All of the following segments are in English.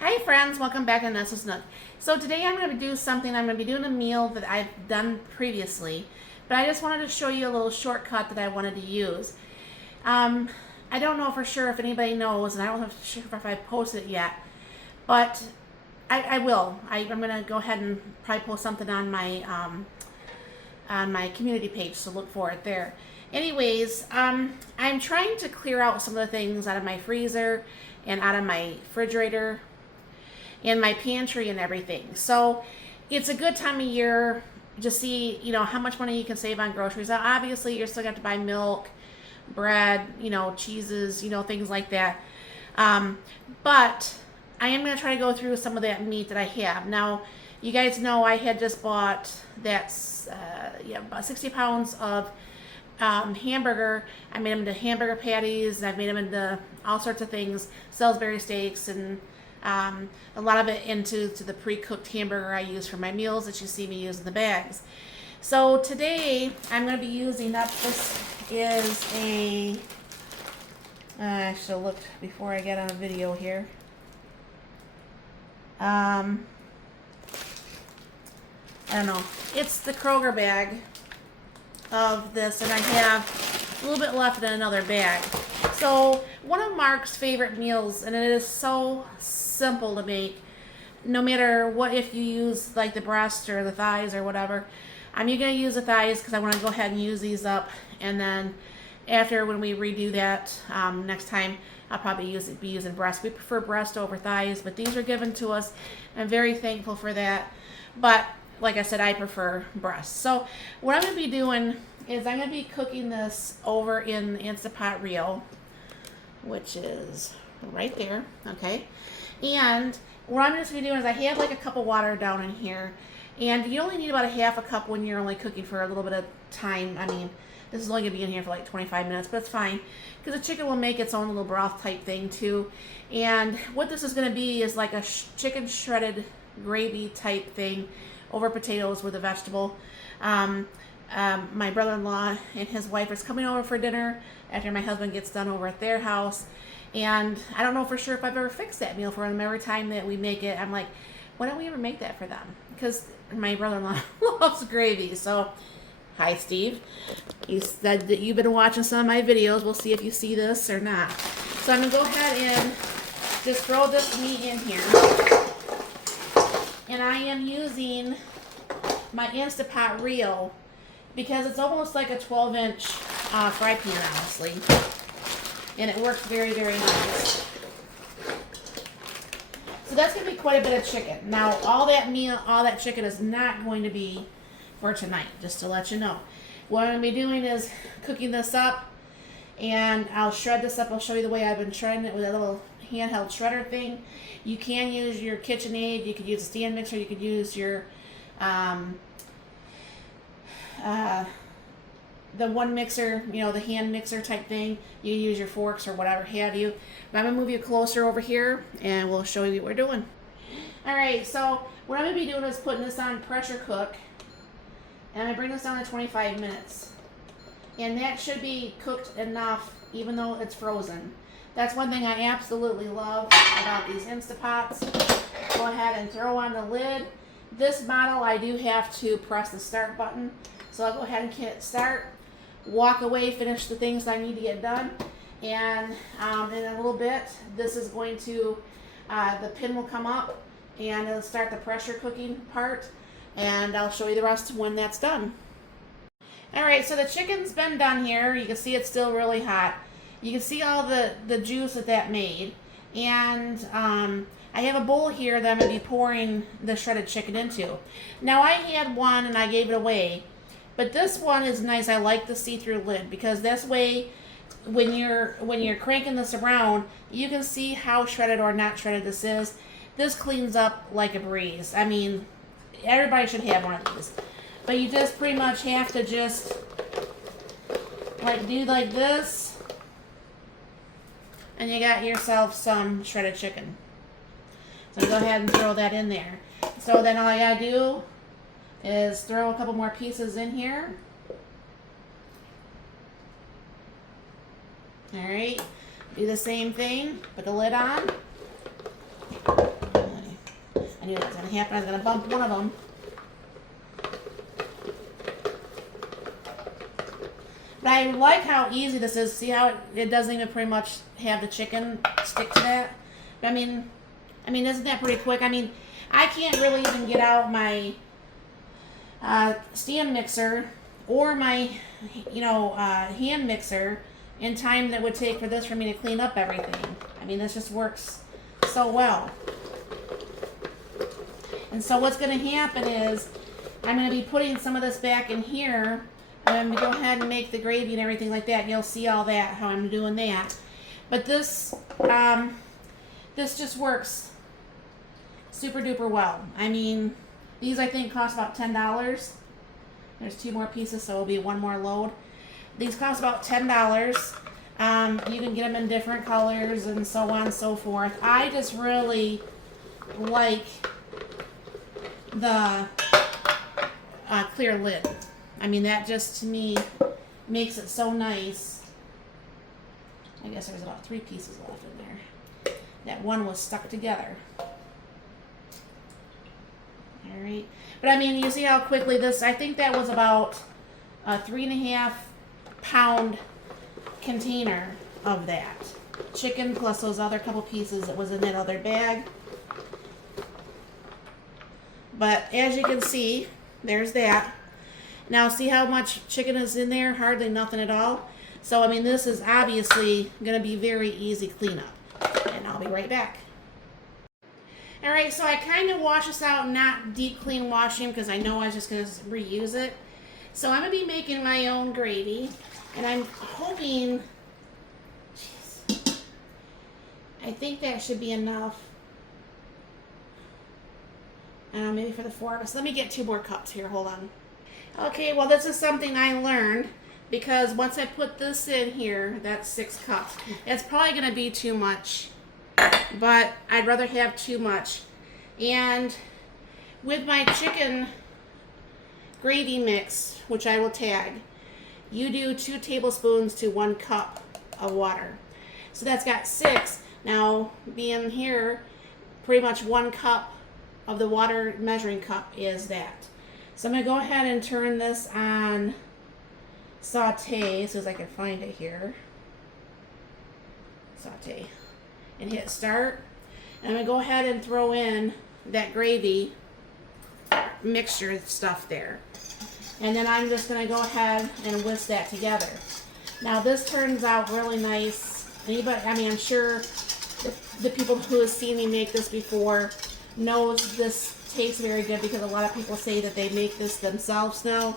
Hi friends, welcome back to Nestle's Nook. So today I'm going to do something, I'm going to be doing a meal that I've done previously, but I just wanted to show you a little shortcut that I wanted to use. I don't know for sure if anybody knows, and I don't know sure if I've posted it yet, but I will. I'm going to go ahead and probably post something on my community page, so look for it there. Anyways, I'm trying to clear out some of the things out of my freezer and out of my refrigerator and my pantry and everything. So it's a good time of year to see, how much money you can save on groceries. Now, obviously, you're still going to have to buy milk, bread, cheeses, things like that. But I am going to try to go through some of that meat that I have. Now, you guys know I had just bought about 60 pounds of hamburger. I made them into hamburger patties, and I've made them into all sorts of things, Salisbury steaks, and a lot of it into the pre-cooked hamburger I use for my meals that you see me use in the bags. So today I'm going to be using up, this is I should have looked before I get on a video here. I don't know. It's the Kroger bag of this, and I have a little bit left in another bag. So one of Mark's favorite meals, and it is so simple to make, no matter what, if you use like the breast or the thighs or whatever. I'm going to use the thighs because I want to go ahead and use these up, and then after, when we redo that next time, I'll probably be using breast. We prefer breast over thighs, but these were given to us. I'm very thankful for that. But like I said, I prefer breast. So what I'm going to be doing is I'm going to be cooking this over in Instapot Rio, which is right there, okay? And what I'm just going to do is I have like a cup of water down in here, and you only need about a half a cup when you're only cooking for a little bit of time. I mean, this is only going to be in here for like 25 minutes, but it's fine because the chicken will make its own little broth type thing too. And what this is going to be is like a chicken shredded gravy type thing over potatoes with a vegetable. My brother-in-law and his wife is coming over for dinner after my husband gets done over at their house. And I don't know for sure if I've ever fixed that meal for them. Every time that we make it, I'm like, why don't we ever make that for them? Because my brother-in-law loves gravy. So, hi, Steve. You said that you've been watching some of my videos. We'll see if you see this or not. So I'm going to go ahead and just throw this meat in here. And I am using my Instapot Rio because it's almost like a 12-inch fry pan, honestly. And it works very, very nice. So that's going to be quite a bit of chicken. Now, all that chicken is not going to be for tonight, just to let you know. What I'm going to be doing is cooking this up, and I'll shred this up. I'll show you the way I've been shredding it with a little handheld shredder thing. You can use your KitchenAid. You could use a stand mixer. You could use your the one mixer, the hand mixer type thing. You can use your forks or whatever have you. But I'm going to move you closer over here, and we'll show you what we're doing. Alright, so what I'm going to be doing is putting this on pressure cook. And I'm going to bring this down to 25 minutes. And that should be cooked enough, even though it's frozen. That's one thing I absolutely love about these Instapots. Go ahead and throw on the lid. This model, I do have to press the start button. So I'll go ahead and hit start, walk away, finish the things I need to get done. And in a little bit, this is going to, the pin will come up and it'll start the pressure cooking part. And I'll show you the rest when that's done. Alright, so the chicken's been done here. You can see it's still really hot. You can see all the juice that made. And I have a bowl here that I'm going to be pouring the shredded chicken into. Now, I had one and I gave it away. But this one is nice. I like the see-through lid because this way, when you're cranking this around, you can see how shredded or not shredded this is. This cleans up like a breeze. I mean, everybody should have one of these. But you just pretty much have to just do like this, and you got yourself some shredded chicken. So go ahead and throw that in there. So then all you gotta do is throw a couple more pieces in here. Alright, do the same thing, put the lid on. knew that was going to happen. I was going to bump one of them. But I like how easy this is. See how it doesn't even pretty much have the chicken stick to that? But I mean, isn't that pretty quick? I mean, I can't really even get out my stand mixer or my, hand mixer in time that would take for this for me to clean up everything. I mean, this just works so well. And so what's going to happen is I'm going to be putting some of this back in here. I'm going to go ahead and make the gravy and everything like that. You'll see all that, how I'm doing that. But this just works super duper well. I mean, these I think cost about $10. There's 2 more pieces, so it'll be 1 more load. These cost about $10. You can get them in different colors and so on and so forth. I just really like the clear lid. I mean, that just to me makes it so nice. I guess there's about 3 pieces left in there. That one was stuck together. All right. But I mean, you see how quickly this, I think that was about a 3.5 pound container of that chicken plus those other couple pieces that was in that other bag. But as you can see, there's that. Now see how much chicken is in there? Hardly nothing at all. So I mean, this is obviously going to be very easy cleanup. And I'll be right back. Alright, so I kind of wash this out, not deep clean washing because I know I was just going to reuse it. So I'm going to be making my own gravy. And I'm hoping, I think that should be enough. Maybe for the 4 of us. Let me get 2 more cups here. Hold on. Okay, well this is something I learned because once I put this in here, that's 6 cups. It's probably going to be too much, but I'd rather have too much. And with my chicken gravy mix, which I will tag, you do 2 tablespoons to 1 cup of water. So that's got 6. Now, being here, pretty much 1 cup of the water measuring cup is that. So I'm going to go ahead and turn this on saute as soon as I can find it here. Saute. And hit start. And I'm going to go ahead and throw in that gravy mixture stuff there. And then I'm just going to go ahead and whisk that together. Now this turns out really nice. Anybody, I mean, I'm sure the people who have seen me make this before knows this tastes very good because a lot of people say that they make this themselves now.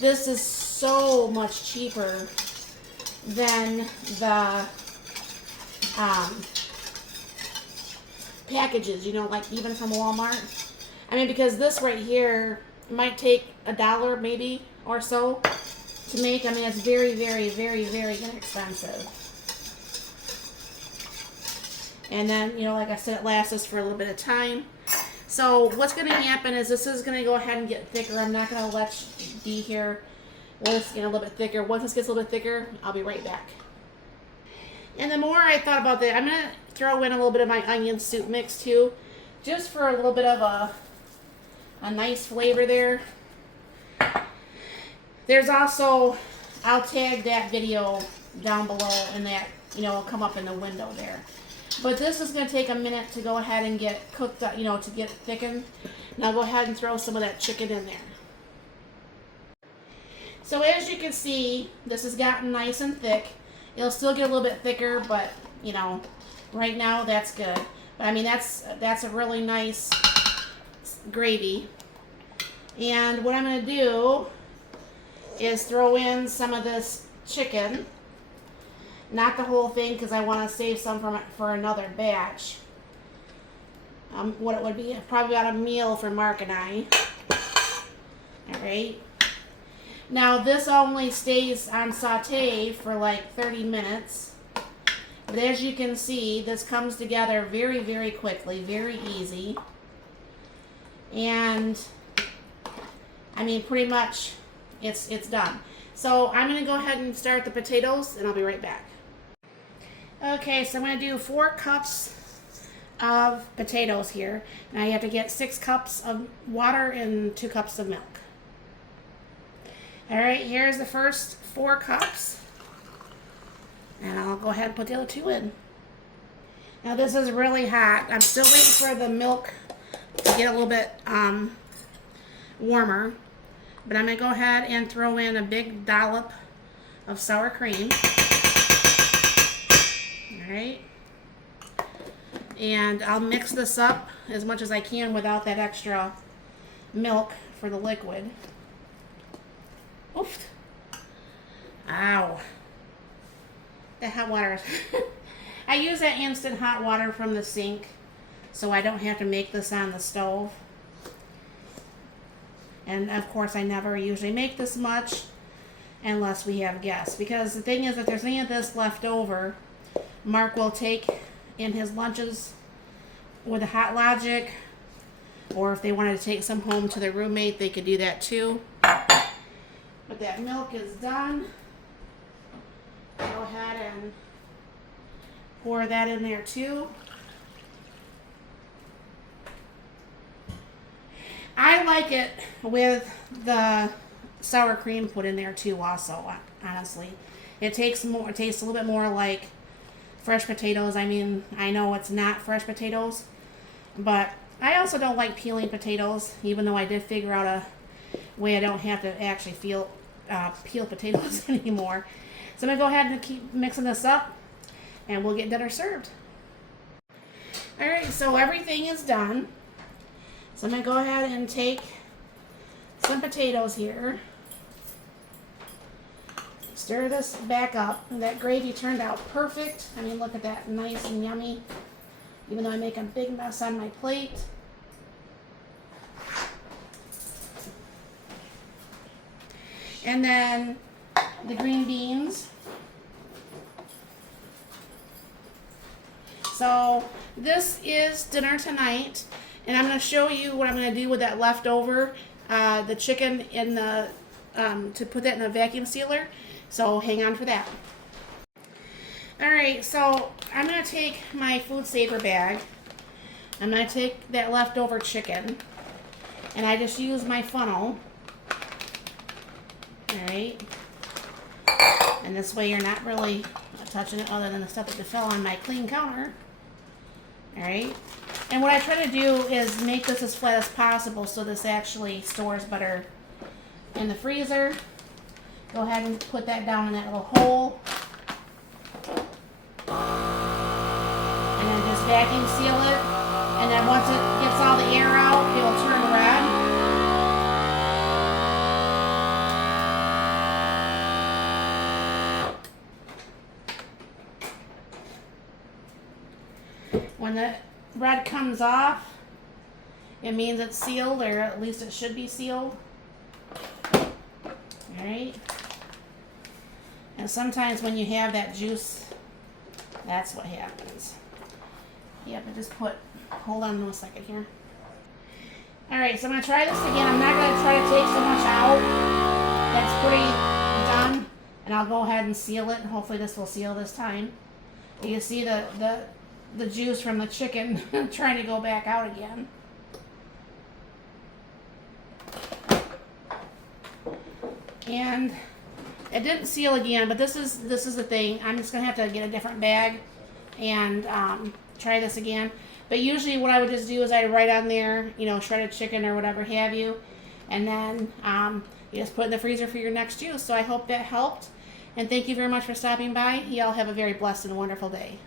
This is so much cheaper than the packages, like even from Walmart. I mean, because this right here might take $1 maybe or so to make. I mean, it's very, very, very, very inexpensive. And then, like I said, it lasts us for a little bit of time. So what's going to happen is this is going to go ahead and get thicker. I'm not going to let you be here while it's getting a little bit thicker. Once this gets a little bit thicker, I'll be right back. And the more I thought about that, I'm going to throw in a little bit of my onion soup mix too, just for a little bit of a nice flavor there. There's also, I'll tag that video down below and that, will come up in the window there. But this is going to take a minute to go ahead and get cooked up, to get it thickened. Now go ahead and throw some of that chicken in there. So as you can see, this has gotten nice and thick. It'll still get a little bit thicker, but, right now that's good. But I mean, that's a really nice gravy. And what I'm going to do is throw in some of this chicken. Not the whole thing because I want to save some for another batch. What it would be, probably about a meal for Mark and I. Alright. Now this only stays on saute for like 30 minutes. But as you can see, this comes together very, very quickly, very easy. And I mean, pretty much it's done. So I'm going to go ahead and start the potatoes and I'll be right back. Okay, so I'm going to do 4 cups of potatoes here. Now you have to get 6 cups of water and 2 cups of milk. All right, here's the first 4 cups. And I'll go ahead and put the other 2 in. Now this is really hot. I'm still waiting for the milk to get a little bit warmer. But I'm going to go ahead and throw in a big dollop of sour cream. All right. And I'll mix this up as much as I can without that extra milk for the liquid. Oof. Ow. The hot water. I use that instant hot water from the sink so I don't have to make this on the stove. And of course I never usually make this much unless we have guests. Because the thing is, if there's any of this left over, Mark will take in his lunches with a Hot Logic, or if they wanted to take some home to their roommate, they could do that too. But that milk is done. Go ahead and pour that in there too. I like it with the sour cream put in there too also, honestly. It tastes a little bit more like fresh potatoes. I mean, I know it's not fresh potatoes, but I also don't like peeling potatoes, even though I did figure out a way I don't have to actually peel potatoes anymore. So I'm going to go ahead and keep mixing this up, and we'll get dinner served. Alright, so everything is done. So I'm going to go ahead and take some potatoes here. Stir this back up. And that gravy turned out perfect. I mean, look at that, nice and yummy. Even though I make a big mess on my plate. And then the green beans. So this is dinner tonight. And I'm going to show you what I'm going to do with that leftover, the chicken in the, to put that in a vacuum sealer. So hang on for that. Alright, so I'm going to take my food saver bag. I'm going to take that leftover chicken. And I just use my funnel. Alright. And this way you're not really touching it other than the stuff that fell on my clean counter. Alright. And what I try to do is make this as flat as possible so this actually stores better in the freezer. Go ahead and put that down in that little hole. And then just vacuum seal it. And then once it gets all the air out, it will turn red. When the red comes off, it means it's sealed, or at least it should be sealed. Alright. And sometimes when you have that juice, that's what happens. Yep, I just hold on a second here. Alright, so I'm going to try this again. I'm not going to try to take so much out. That's pretty done. And I'll go ahead and seal it. Hopefully this will seal this time. You can see the juice from the chicken trying to go back out again. And it didn't seal again, but this is the thing. I'm just gonna have to get a different bag and try this again. But usually what I would just do is I write on there, you know, shredded chicken or whatever have you, and then you just put it in the freezer for your next use. So I hope that helped, and thank you very much for stopping by. Y'all have a very blessed and wonderful day.